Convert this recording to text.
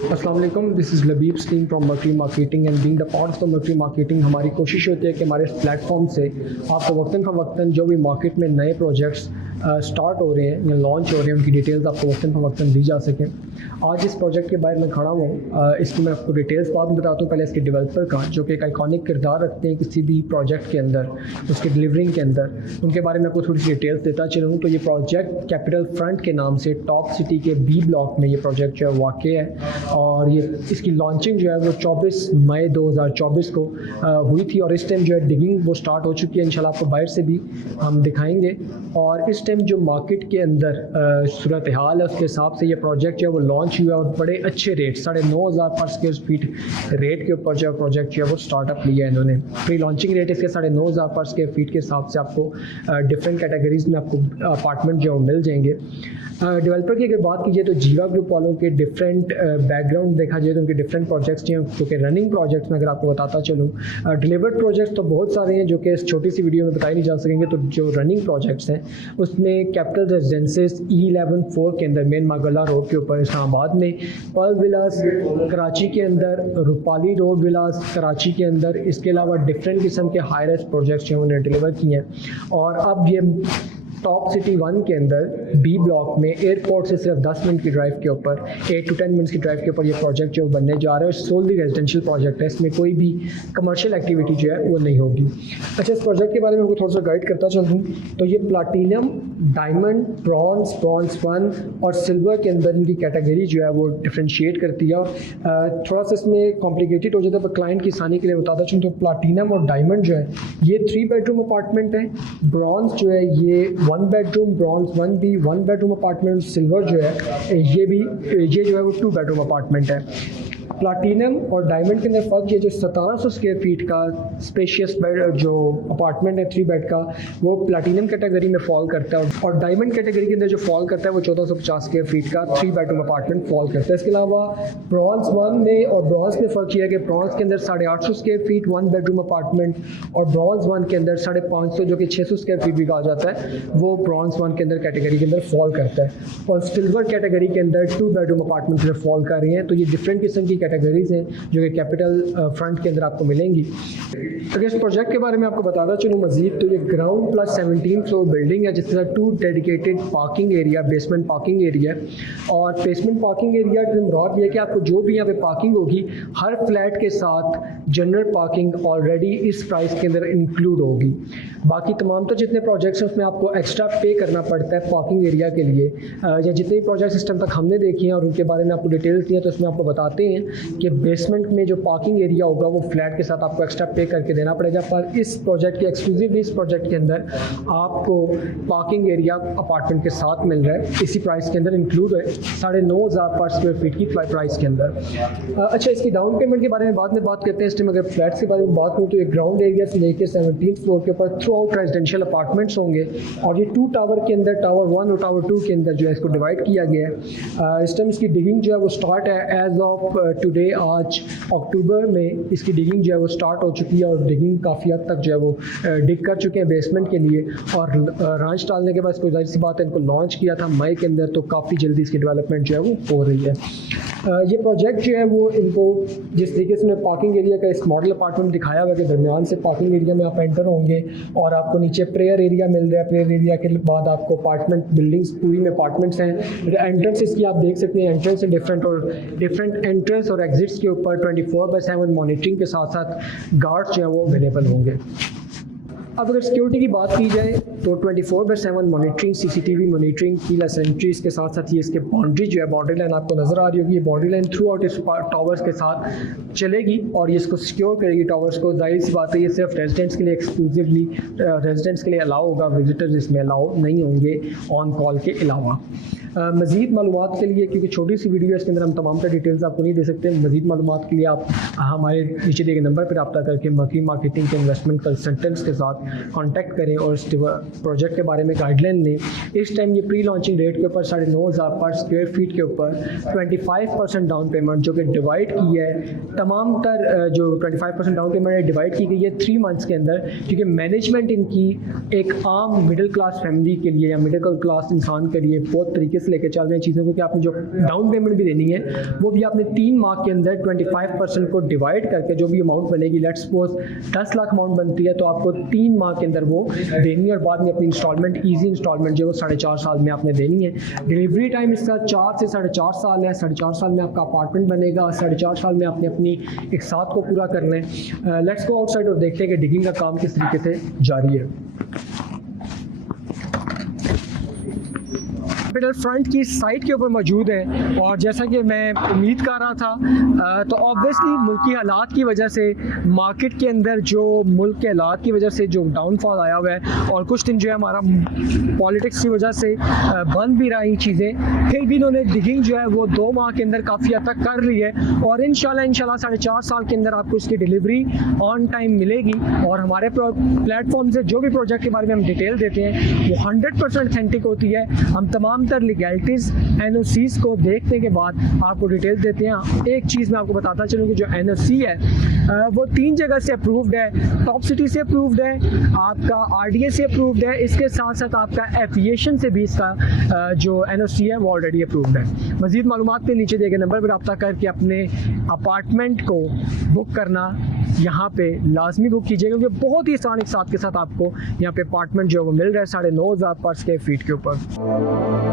अस्सलाम वालेकुम, this is Labib Steam from Mercury Marketing and being the part of Mercury Marketing. हमारी कोशिश होती है कि हमारे इस प्लेटफॉर्म से आपको वक्तन फ़वक्तन जो भी मार्केट में नए प्रोजेक्ट्स स्टार्ट हो रहे हैं या लॉन्च हो रहे हैं उनकी डिटेल्स आपको वक्तन फ़वक्तन दी जा सकें। आज इस प्रोजेक्ट के बारे में खड़ा हूँ, इसकी मैं आपको डिटेल्स बाद में बताता हूँ। पहले इसके डेवलपर का, जो कि एक आइकॉनिक किरदार रखते हैं किसी भी प्रोजेक्ट के अंदर, उसके डिलीवरिंग के अंदर, उनके बारे में आपको थोड़ी सी डिटेल्स देता चलूँ। तो ये प्रोजेक्ट कैपिटल फ्रंट के नाम से टॉप सिटी के बी ब्लॉक में ये प्रोजेक्ट जो है वाक़ है, और ये इसकी लॉन्चिंग जो है वो 24 मई 2024 को हुई थी। और इस टाइम जो है डिगिंग वो स्टार्ट हो चुकी है। इंशाल्लाह आपको बाहर से भी हम दिखाएंगे। और इस टाइम जो मार्केट के अंदर सूरत हाल है उसके हिसाब से ये प्रोजेक्ट जो है वो लॉन्च हुआ और बड़े अच्छे रेट 9,500 पर स्क्वायर फीट रेट के ऊपर जो है प्रोजेक्ट जो है वो स्टार्टअप लिया है इन्होंने। प्री लॉन्चिंग रेट इसके 9,500 पर स्क्वायर फीट के हिसाब से आपको डिफरेंट कैटेगरीज में आपको अपार्टमेंट जो है वो मिल जाएंगे। डेवलपर की अगर बात कीजिए तो जीवा ग्रुप वालों के डिफरेंट बैकग्राउंड देखा जाए तो उनके डिफरेंट प्रोजेक्ट्स हैं, जो कि रनिंग प्रोजेक्ट्स में अगर आपको बताता चलूँ। डिलीवर्ड प्रोजेक्ट्स तो बहुत सारे हैं जो कि इस छोटी सी वीडियो में बताए नहीं जा सकेंगे। तो जो रनिंग प्रोजेक्ट्स हैं उसमें कैपिटल रेजिडेंसेस E11 4 के अंदर मेन मागला रोड के ऊपर इस्लामाबाद में, पर्ल विलास कराची के अंदर, रूपाली रोड विलास कराची के अंदर, इसके अलावा डिफरेंट किस्म के हाई राइज प्रोजेक्ट्स जो उन्होंने डिलीवर किए हैं। और अब ये टॉप सिटी 1 के अंदर बी ब्लॉक में एयरपोर्ट से सिर्फ 10 मिनट की ड्राइव के ऊपर, 8 to 10 मिनट्स की ड्राइव के ऊपर ये प्रोजेक्ट जो बनने जा रहा है। सोलली रेजिडेंशियल प्रोजेक्ट है, इसमें कोई भी कमर्शियल एक्टिविटी जो है वो नहीं होगी। अच्छा, इस प्रोजेक्ट के बारे में आपको थोड़ा सा गाइड करता चलूँ तो ये प्लाटीनम, डायमंड, ब्रॉन्ज 1 और सिल्वर के अंदर इनकी कैटेगरी जो है वो डिफ्रेंशिएट करती है। थोड़ा सा इसमें कॉम्प्लिकेटेड हो जाता है पर क्लाइंट की आसानी के लिए बताता चलूँ तो प्लाटीनम और डायमंड जो है ये 3 बेडरूम अपार्टमेंट है। ब्रॉन्ज जो है ये 1 bedroom, bronze 1B 1 bedroom apartment, silver जो है ये जो है वो 2 बेडरूम अपार्टमेंट है। प्लाटीनम और डायमंड के अंदर फ़र्क ये जो 1700 स्क्वायर फीट का स्पेशियस बेड जो अपार्टमेंट है 3 बेड का, वो प्लाटीनम कैटेगरी में फॉल करता है। और डायमंड कैटेगरी के अंदर जो फॉल करता है वो 1450 स्क्वायर फीट का 3 बेडरूम अपार्टमेंट फॉल करता है। इसके अलावा ब्रॉन्ज 1 में और ब्रॉन्ज में फ़र्क यह है कि ब्रॉन्ज के अंदर 850 स्क्वायर फीट 1 बेडरूम अपार्टमेंट, और ब्रॉन्ज 1 के अंदर 550 जो कि 600 स्क्वायर फीट भी कहा जाता है वो ब्रॉन्ज 1 के अंदर कैटेगरी के अंदर फॉल करता है। और सिल्वर कैटेगरी के अंदर 2 बेडरूम अपार्टमेंट में फॉल कर रही हैं। तो ये डिफरेंट किस्म की कैटेगरीज हैं जो कि कैपिटल फ्रंट के अंदर आपको मिलेंगी। अगर इस प्रोजेक्ट के बारे में आपको बताना चलूँ मजीद तो ये ग्राउंड प्लस 17 फ्लोर बिल्डिंग है जिसके साथ 2 dedicated parking area, basement parking area. और बेसमेंट पार्किंग एरिया की मुराद ये है कि आपको जो भी यहाँ पे पार्किंग होगी हर फ्लैट के साथ जनरल पार्किंग ऑलरेडी इस प्राइस के अंदर इंक्लूड होगी। बाकी तमाम तो जितने प्रोजेक्ट्स हैं उसमें आपको एक्स्ट्रा पे करना पड़ता है पार्किंग एरिया के लिए। या जितने भी प्रोजेक्ट सिस्टम तक हमने देखे हैं और उनके बारे में आपको डिटेल्स दी हैं तो उसमें आपको बताते हैं कि बेसमेंट में जो पार्किंग एरिया होगा वो फ्लैट के साथ आपको एक्स्ट्रा पे करके देना पड़ेगा। पर इस प्रोजेक्ट के एक्सक्लूसिवली इस प्रोजेक्ट के अंदर आपको पार्किंग एरिया अपार्टमेंट के साथ मिल रहा है, इसी प्राइस के अंदर इंक्लूड है 9,500 पर स्क्वायर फीट की प्राइस के अंदर। अच्छा, इसकी डाउन पेमेंट के बारे में बाद में बात करते हैं। इस टाइम अगर फ्लैट्स के बारे में बात करूँ तो ये ग्राउंड एरिया से लेकर 17th फ्लोर के ऊपर थ्रू आउट रेजिडेंशियल अपार्टमेंट होंगे। और ये 2 टावर के अंदर टावर 1 और टावर 2 के अंदर जो है इसको डिवाइड किया गया है। इस टाइम इसकी डिगिंग जो है वो स्टार्ट है एज ऑफ टुडे, आज अक्टूबर में इसकी डिगिंग जो है वो स्टार्ट हो चुकी है। और डिगिंग काफ़ी हद तक जो है वो डिग कर चुके हैं बेसमेंट के लिए। और रांच डालने के बाद इसको जाहिर सी बात है इनको लॉन्च किया था मई के अंदर, तो काफ़ी जल्दी इसकी डेवलपमेंट जो है वो हो रही है। ये प्रोजेक्ट जो है वो इनको जिस तरीके से पार्किंग एरिया का इस मॉडल अपार्टमेंट दिखाया हुआ है कि दरमियान से पार्किंग एरिया में आप एंटर होंगे और आपको नीचे प्रेयर एरिया मिल रहा है। प्रेयर एरिया के बाद आपको अपार्टमेंट बिल्डिंग्स पूरी में अपार्टमेंट्स हैं। एंट्रेंस इसकी आप देख सकते हैं, एंट्रेंस है डिफरेंट, और डिफरेंट एंट्रेंस और एग्जिट्स के ऊपर 24/7 मॉनिटरिंग के साथ साथ गार्ड्स जो है वो अवेलेबल होंगे। अब अगर सिक्योरिटी की बात की जाए तो 24/7 monitoring, CCTV monitoring, keyless entry, इसके साथ साथ ये इसके बाउंड्री जो है, बाउंड्री लाइन आपको नज़र आ रही होगी, ये बाउंड्री लाइन थ्रू आउट इस टावर्स के साथ चलेगी और ये इसको सिक्योर करेगी टावर्स को। जाहिर सी बात है ये सिर्फ रेजिडेंट्स के लिए एक्सक्लूसिवली रेजिडेंट्स के लिए अलाउ होगा, विजिटर्स इसमें अलाउ नहीं होंगे ऑन कॉल के अलावा। मज़ीद मालूमात के लिए, क्योंकि छोटी सी वीडियो है इसके अंदर हम तमाम का डिटेल्स आपको नहीं दे सकते, मज़ीद मालूमात के लिए आप हमारे नीचे दिए गए नंबर पर रब्ता करके मर्करी मार्केटिंग के इन्वेस्टमेंट कंसल्टेंट्स के साथ आप कांटेक्ट करें और इस प्रोजेक्ट के बारे में गाइडलाइन लें। इस टाइम ये प्री लॉन्चिंग रेट के ऊपर 9,500 पर स्क्वायर फीट के ऊपर 25% डाउन पेमेंट जो कि डिवाइड की है तमाम तर जो 25% डाउन पेमेंट है डिवाइड की गई है 3 मंथ्स के अंदर, क्योंकि मैनेजमेंट इनकी एक आम मिडिल क्लास फैमिली के लिए या मिडिल क्लास इंसान के लिए बहुत तरीके से लेके चल रहे हैं चीज़ों को कि आपने जो डाउन पेमेंट भी देनी है वो भी आपने 3 माह के अंदर 25% को डिवाइड करके जो भी अमाउंट बनेगी, लेट्स सपोज 10 लाख अमाउंट बनती है तो आपको 3 माह के अंदर वो देनी है और बाद में अपनी इंस्टॉलमेंट ईजी इंस्टॉलमेंट जो 4.5 साल में आपने देनी है। डिलीवरी टाइम इसका 4 से 4.5 साल है। 4.5 साल में आपका अपार्टमेंट बनेगा, 4.5 साल में आपने अपनी एक साथ को पूरा करना है। लेट्स गो आउटसाइड और देखते हैं कि डिगिंग का काम किस तरीके से जारी है। कैपिटल फ्रंट की साइट के ऊपर मौजूद है और जैसा कि मैं उम्मीद कर रहा था तो ऑब्वियसली मुल्की हालात की वजह से मार्केट के अंदर जो मुल्क के हालात की वजह से जो डाउनफॉल आया हुआ है और कुछ दिन जो है हमारा पॉलिटिक्स की वजह से बंद भी रही चीज़ें, फिर भी इन्होंने डिगिंग जो है वो 2 माह के अंदर काफ़ी हद तक कर रही है और इंशाल्लाह 4.5 साल के अंदर आपको इसकी डिलीवरी ऑन टाइम मिलेगी। और हमारे प्लेटफॉर्म से जो भी प्रोजेक्ट के बारे में हम डिटेल देते हैं वो 100% ऑथेंटिक होती है। हम तमाम तर लीगैलिटीज़ NOCs को देखने के बाद आपको डिटेल देते हैं। एक चीज़ मैं आपको बताता चलूँ कि जो NOC है वो 3 जगह से अप्रूव्ड है। टॉप सिटी से अप्रूव्ड है, आपका RDA से अप्रूव्ड है, इसके साथ साथ आपका एविएशन से भी इसका जो NOC है वो ऑलरेडी अप्रूव्ड है। मज़ीद मालूमात के नीचे दिए गए नंबर पर रब्ता करके अपने अपार्टमेंट को बुक करना यहाँ पे लाजमी बुक कीजिएगा, क्योंकि बहुत ही आसान एक साथ के साथ आपको यहाँ पे अपार्टमेंट जो है वो मिल रहा है 9,500 पर स्क्वायर फीट के ऊपर।